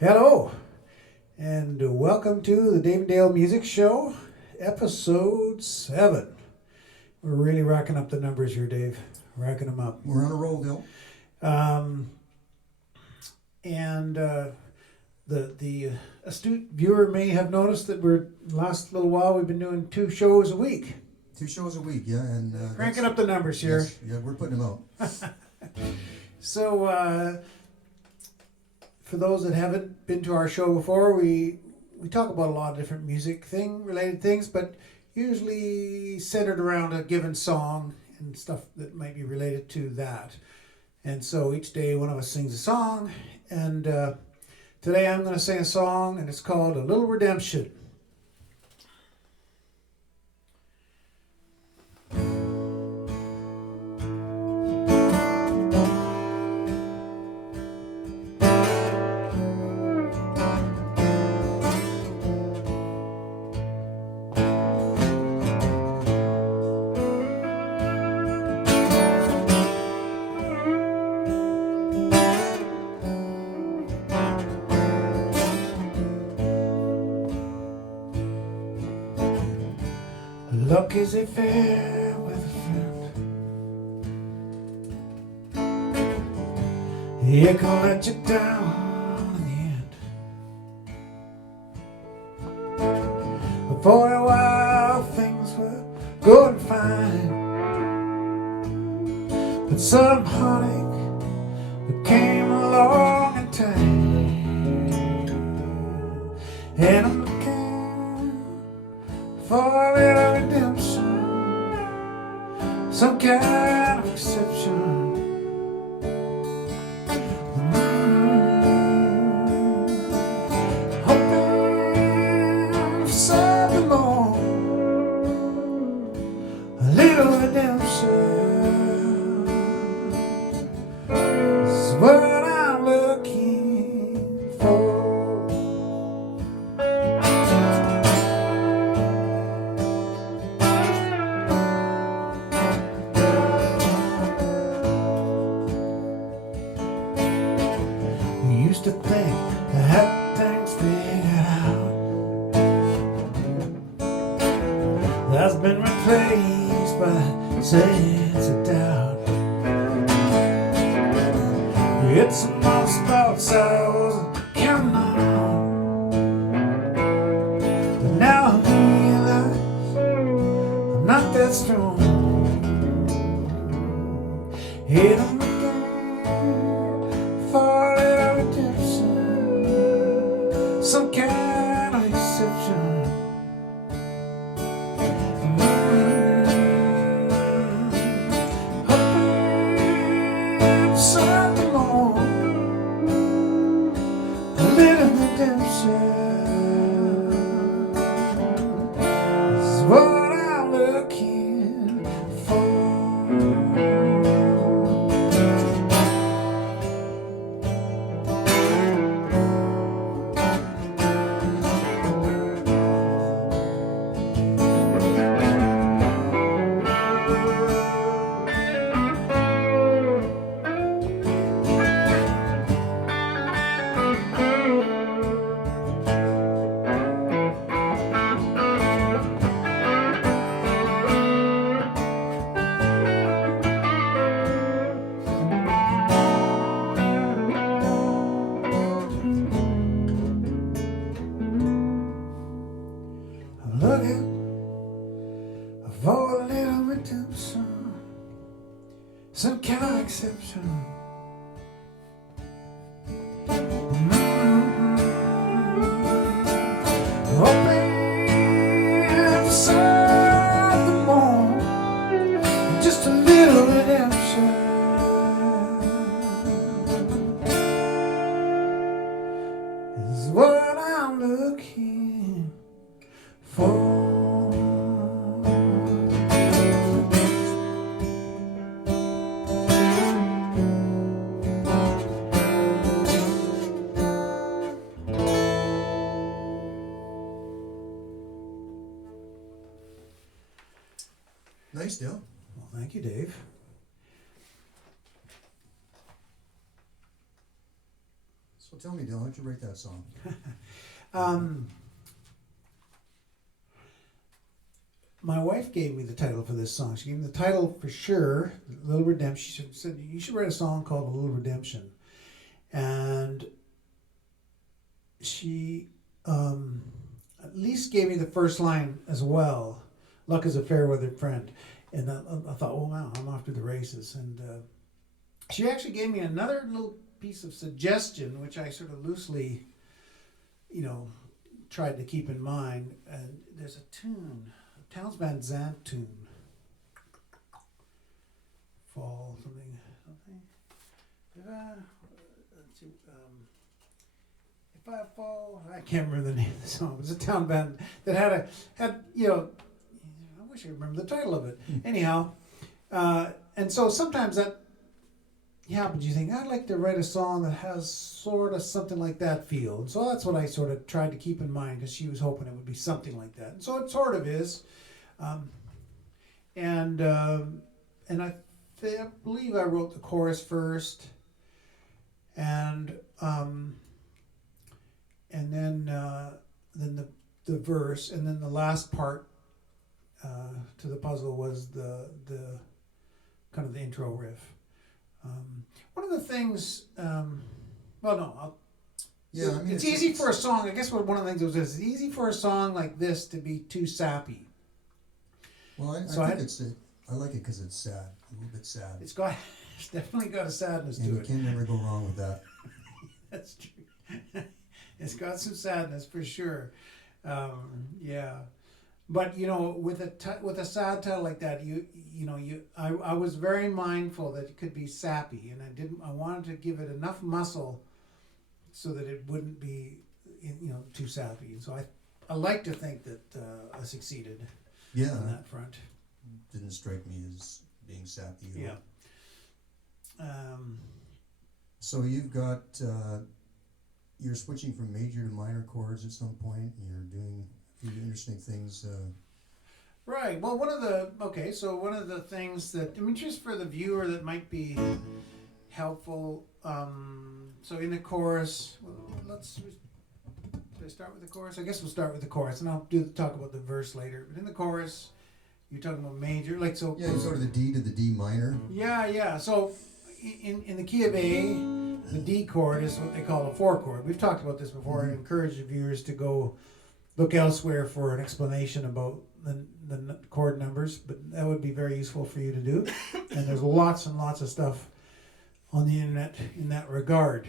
Hello, and welcome to the Dave and Dale Music Show, episode 7. We're really racking up the numbers here, Dave. Racking them up. We're on a roll, Dale. And the astute viewer may have noticed that last little while we've been doing 2 shows a week. 2 shows a week, yeah, and Cranking up the numbers here. Yes, yeah, we're putting them out. So, for those that haven't been to our show before, we talk about a lot of different related things, but usually centered around a given song and stuff that might be related to that. And so each day one of us sings a song, and today I'm going to sing a song, and it's called A Little Redemption. Luck is a fair weather friend. It can let you down in the end. But for a while things were going fine, but some heartache came along in time, and I'm looking for a little redemption, some kind of exception. Hoping for something more, a little redemption is what I'm looking for. Used to think I had things figured out. That's been replaced by a sense of doubt. It's amongst thoughts I wasn't counting on, but now I realize I'm not that strong. And I'm looking for some kind of exception. Hoping for something more, a little redemption is what I'm looking for. I'm looking for a little redemption, some kind of exception. Hoping for something more, just a little redemption is what I'm looking for. Nice, Dale. Well, thank you, Dave. So tell me, Dale, how'd you write that song? My wife gave me the title for this song. She gave me the title for sure, Little Redemption. She said, you should write a song called A Little Redemption. And she at least gave me the first line as well. Luck is a fair weather friend. And I thought, oh wow, I'm off to the races. And she actually gave me another little piece of suggestion, which I sort of loosely, tried to keep in mind. And there's a tune. Townes Van Zandt tune. Fall something. If I fall, I can't remember the name of the song. It was a town band that had I wish I remember the title of it. Anyhow, and so sometimes that happens. You think, I'd like to write a song that has sort of something like that feel. And so that's what I sort of tried to keep in mind, because she was hoping it would be something like that. And so it sort of is. And I believe I wrote the chorus first, and then the verse, and then the last part to the puzzle was the kind of the intro riff. One of the things, it's easy for a song. I guess one of the things was this: it's easy for a song like this to be too sappy. Well, I like it because it's sad, a little bit sad. It's definitely got a sadness to and it. You can never go wrong with that. That's true. It's got some sadness for sure. Yeah, but with a sad title like that, I was very mindful that it could be sappy, and I wanted to give it enough muscle so that it wouldn't be too sappy. And so I like to think that I succeeded. Yeah, on that front. Didn't strike me as being sappy. Yeah. So you've got you're switching from major to minor chords at some point, and you're doing a few interesting things. Right. Well, one of the things that just for the viewer that might be helpful. So in the chorus, should I start with the chorus? I guess we'll start with the chorus, and I'll talk about the verse later. But in the chorus, you're talking about major, like so. Yeah, you go to the D to the D minor. Yeah. So in the key of A, the D chord is what they call a 4 chord. We've talked about this before. I encourage the viewers to go look elsewhere for an explanation about the chord numbers, but that would be very useful for you to do. And there's lots and lots of stuff on the internet in that regard.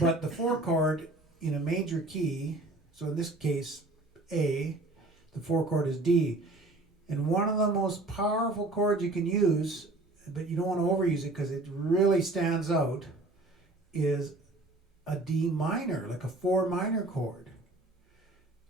But the 4 chord in a major key, so in this case A, the 4 chord is D. And one of the most powerful chords you can use, but you don't want to overuse it because it really stands out, is a D minor, like a 4 minor chord.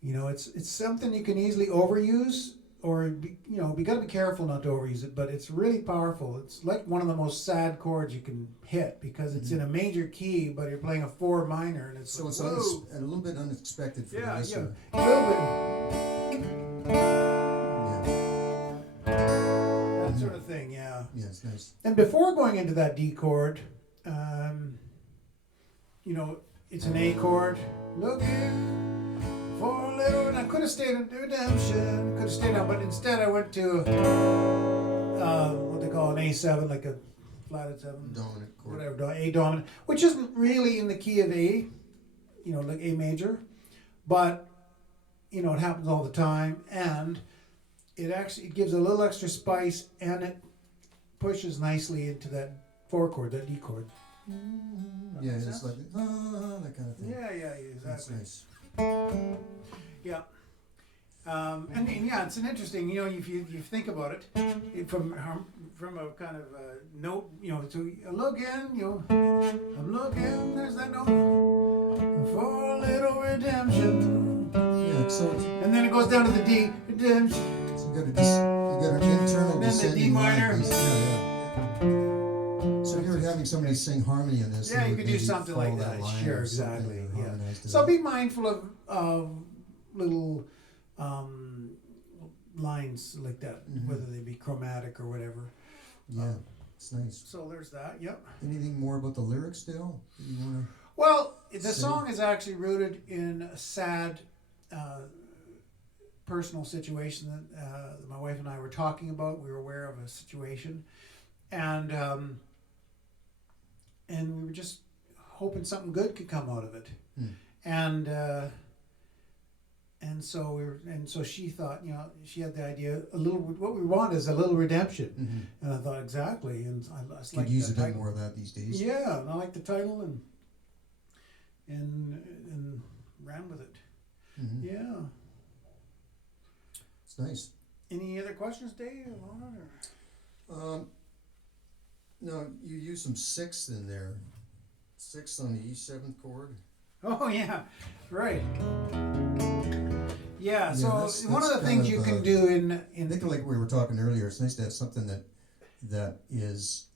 It's something you can easily overuse, or we got to be careful not to overuse it, but it's really powerful. It's like one of the most sad chords you can hit because it's in a major key, but you're playing a 4 minor, and it's so it's a little bit unexpected for the listener. Yeah, a little bit. That sort of thing, yeah. Yeah, it's nice. And before going into that D chord, it's an A chord. Looking for a little, and I could have stayed in redemption, could have stayed down, but instead I went to what they call an A7, like a flatted 7, dominant chord, whatever, A dominant, which isn't really in the key of A, like A major, but it happens all the time, and it gives a little extra spice, and it pushes nicely into that 4 chord, that D chord. Yeah, it's like that kind of thing. Yeah, exactly. That's nice. Yeah. And it's an interesting, if you think about it, from a kind of note, so I look in, I'm looking, there's that note, for a little redemption. Yeah, so and then it goes down to the D, redemption. So you got an internal and then the D descending minor. line. Yeah. So if you're having somebody sing harmony on this, Yeah, you could do something like that. Sure, exactly. Yeah. So be mindful of little lines like that, whether they be chromatic or whatever. Yeah. It's nice. So there's that. Yep. Anything more about the lyrics, Dale? That you want to? Well, the Say. song is actually rooted in a sad personal situation that my wife and I were talking about. We were aware of a situation, and we were just hoping something good could come out of it. And so she thought, she had the idea what we want is a little redemption. And I thought exactly, and I Could use a bit more of that these days. Yeah, and I like the title and ran with it. Yeah. It's nice. Any other questions, Dave? No, you use some sixths in there. Sixth on the E7 chord. Oh yeah, right. Yeah. So that's one of the things you can do in I think like we were talking earlier, it's nice to have something that is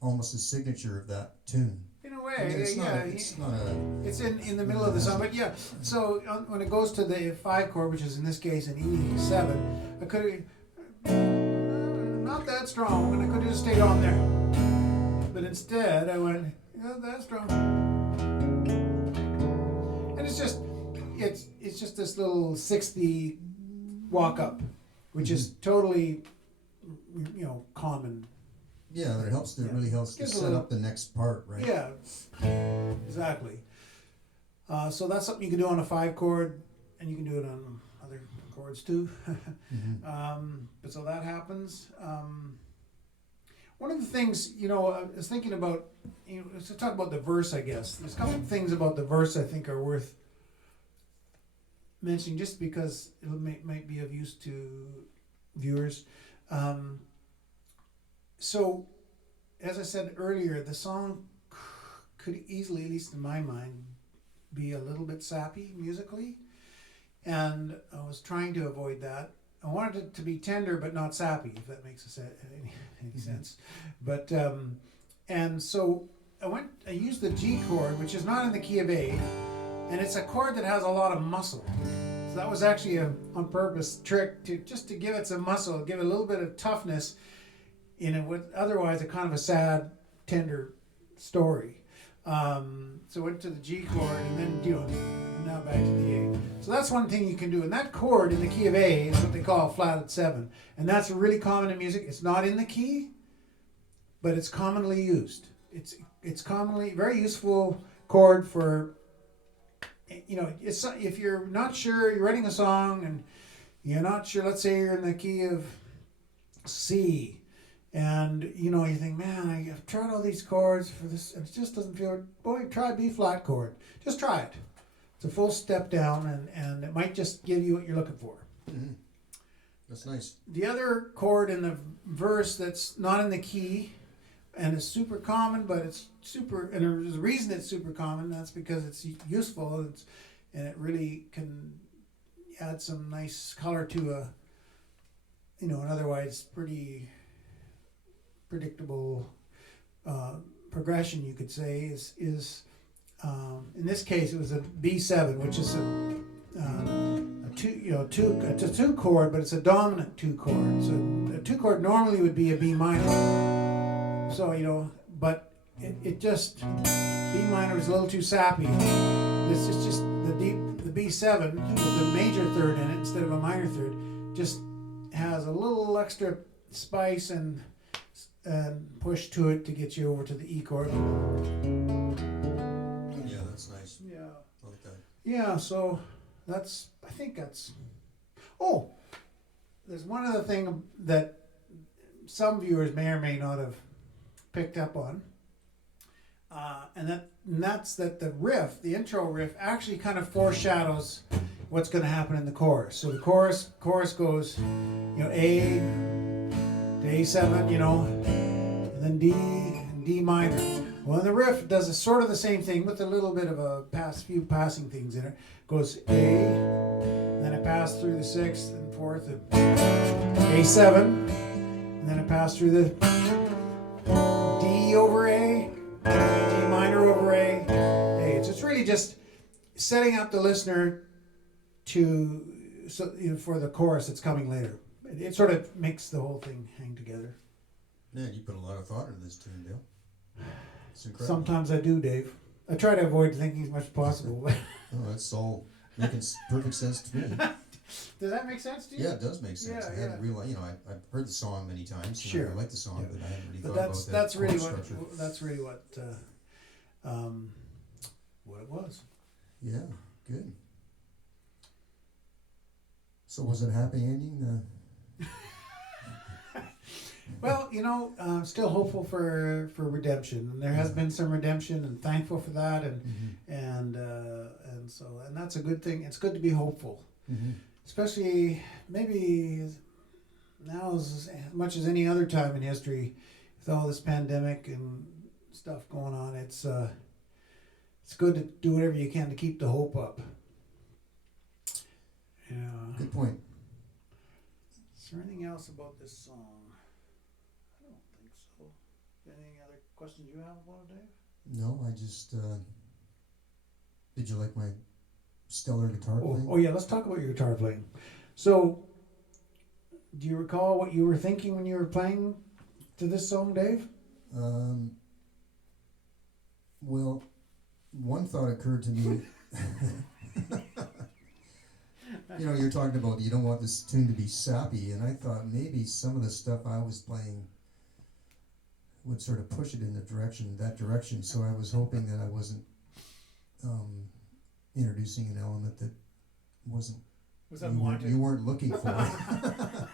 almost a signature of that tune. In a way, It's not it's in the middle of the song, but yeah. So when it goes to the 5 chord, which is in this case an E7, I could not that strong, and I could have just stayed on there. But instead, I went not that strong, and it's just this little 60 walk up, which is totally common. Yeah, but it really helps to set up the next part, right? Yeah, exactly. So that's something you can do on a 5 chord, and you can do it on other chords too. But so that happens. One of the things, I was thinking about, let's talk about the verse, I guess. There's a couple of things about the verse I think are worth mentioning, just because it might be of use to viewers. So, as I said earlier, the song could easily, at least in my mind, be a little bit sappy musically, and I was trying to avoid that. I wanted it to be tender but not sappy, if that makes any sense. But and so I used the G chord, which is not in the key of A, and it's a chord that has a lot of muscle. So that was actually a on purpose trick to give it some muscle, give it a little bit of toughness in it, with otherwise a kind of a sad, tender story. So went to the G chord, and then now back to the A. So that's one thing you can do. And that chord in the key of A is what they call a flatted 7, and that's really common in music. It's not in the key, but it's commonly used. It's commonly very useful chord for. It's, if you're not sure, you're writing a song and you're not sure. Let's say you're in the key of C. And you think, man, I've tried all these chords for this, and it just doesn't feel. Boy, try B flat chord. Just try it. It's a full step down, and it might just give you what you're looking for. That's nice. The other chord in the verse that's not in the key, and is super common, but it's super. And there's a reason it's super common. That's because it's useful, and it really can add some nice color to an otherwise pretty predictable progression, you could say, is in this case it was a B7, which is it's a 2 chord, but it's a dominant 2 chord. So a 2 chord normally would be a B minor. So but it just B minor is a little too sappy. This is just the B7 with the major third in it instead of a minor third. Just has a little extra spice and push to it to get you over to the E chord. Yeah, that's nice. Yeah. I like that. Yeah, so I think that's. Oh, there's one other thing that some viewers may or may not have picked up on, and that's that the riff, the intro riff, actually kind of foreshadows what's going to happen in the chorus. So the chorus goes, A to A7, and then D and D minor. Well, the riff does sort of the same thing with a little bit of a few passing things in it. Goes A, and then it passed through the 6th and 4th, and A7, and then it passed through the D over A, D minor over A. It's really just setting up the listener for the chorus that's coming later. It sort of makes the whole thing hang together. Man, you put a lot of thought into this tune, Dale. It's incredible. Sometimes I do, Dave. I try to avoid thinking as much as possible. Oh, that's all making perfect sense to me. Does that make sense to you? Yeah, it does make sense. Yeah, I hadn't realized, I've heard the song many times. Sure. I like the song, Yeah. but I hadn't really But thought about that. that's really chord what structure. that's really what it was. Yeah, good. So was it a happy ending? Well, I'm still hopeful for redemption, and there has been some redemption, and thankful for that, and and that's a good thing. It's good to be hopeful, especially maybe now as much as any other time in history, with all this pandemic and stuff going on. It's good to do whatever you can to keep the hope up. Yeah. Good point. Is there anything else about this song? I don't think so. Any other questions you have about it, Dave? No, I just. Did you like my stellar guitar playing? Oh yeah, let's talk about your guitar playing. So, do you recall what you were thinking when you were playing to this song, Dave? Well, one thought occurred to me. You're talking about you don't want this tune to be sappy, and I thought maybe some of the stuff I was playing would sort of push it in that direction. So I was hoping that I wasn't introducing an element that wasn't you weren't looking for. I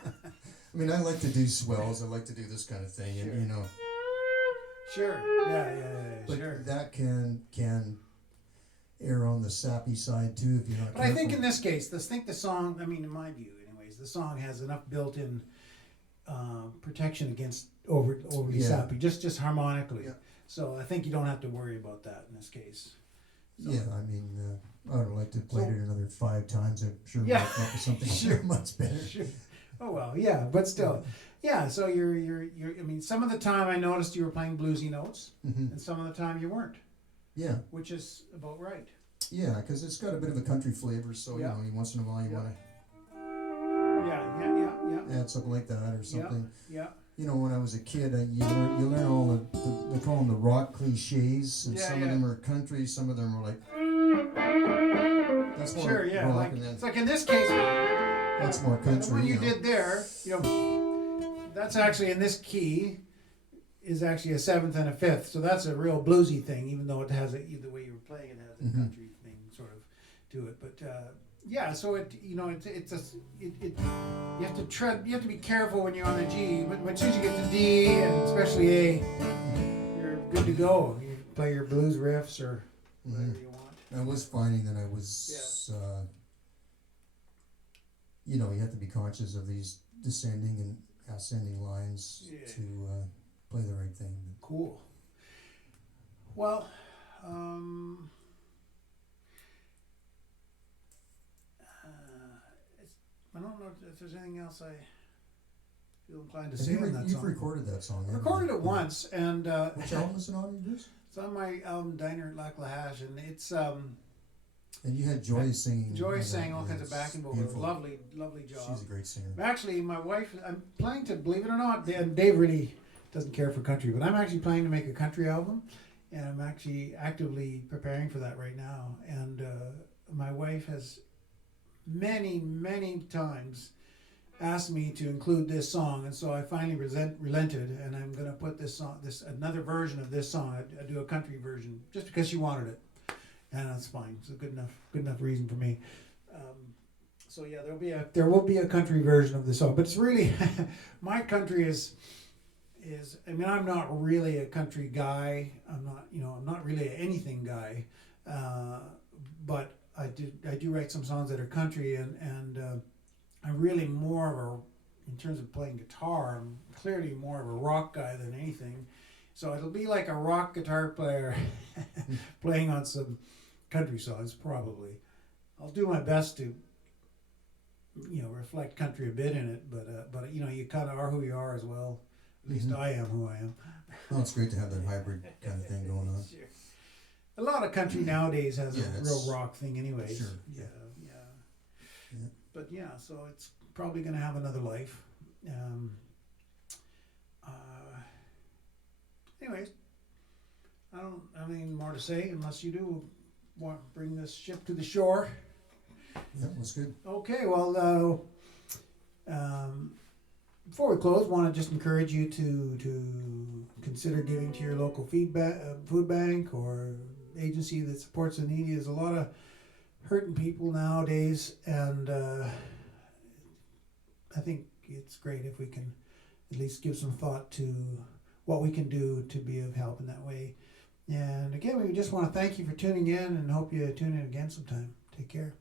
mean, I like to do swells. I like to do this kind of thing, and Sure. Yeah. But Sure. that can err on the sappy side too if you're not. But careful. I think in this case, the song. I mean, in my view, anyways, the song has enough built-in protection against overly sappy, just harmonically. Yeah. So I think you don't have to worry about that in this case. So, Yeah, I mean, I would like to play it another 5 times. I'm sure we'll Yeah. come up with something Sure. much better. Sure. Oh well, yeah, but still, yeah. So you're. I mean, some of the time I noticed you were playing bluesy notes, Mm-hmm. and some of the time you weren't, Yeah, which is about right. yeah, because it's got a bit of a country flavor, so Yeah. once in a while you Yeah. want Yeah. to add something like that or something. Yeah. When I was a kid, you learn all they call them the rock cliches, and Yeah, some yeah. of them are country, some of them are like that's more Sure. Yeah. rock, Like and then it's like in this case, that's more country. what you did there, that's actually in this key is actually a 7th and a 5th, so that's a real bluesy thing. Even though it has the way you were playing it has a Mhm. country thing sort of to it, but yeah. So you have to tread. You have to be careful when you're on the G, but as soon as you get to D and especially A, you're good to go. You play your blues riffs or whatever you want. I was finding that I was, you have to be conscious of these descending and ascending lines to play the right thing. Cool. Well, I don't know if there's anything else I feel inclined to say on that You've song. recorded that song. I haven't recorded you? it once, and Which album is it on, Bruce? it's on my album Diner at Lac La Hache, and it's And you had Joy singing. Joy on sang that, all and kinds of it's backing vocals. beautiful. Lovely job. She's a great singer. Actually, my wife, I'm planning to, believe it or not, and Dave really doesn't care for country, but I'm actually planning to make a country album, and I'm actually actively preparing for that right now. And my wife has many times asked me to include this song, and so I finally relented, and I'm going to put another version of this song. I do a country version just because she wanted it, and that's fine. It's a good enough reason for me. So yeah, there will be a country version of the song, but it's really my country is. I mean, I'm not really a country guy. I'm not really an anything guy, but I do write some songs that are country, and I'm really more of in terms of playing guitar, I'm clearly more of a rock guy than anything. So it'll be like a rock guitar player playing on some country songs, probably. I'll do my best to reflect country a bit in it, but you kind of are who you are as well. At least I am who I am. Oh, it's great to have that hybrid kind of thing going on. Sure. A lot of country nowadays has Yeah, a real rock thing anyways. Sure. Yeah. Yeah. But yeah, so it's probably going to have another life. anyways, I don't have anything more to say unless you do want to bring this ship to the shore. Yeah, it was good. Okay, well, before we close, want to just encourage you to consider giving to your local food bank or agency that supports the needy. There's a lot of hurting people nowadays, and I think it's great if we can at least give some thought to what we can do to be of help in that way. And again, we just want to thank you for tuning in and hope you tune in again sometime. Take care.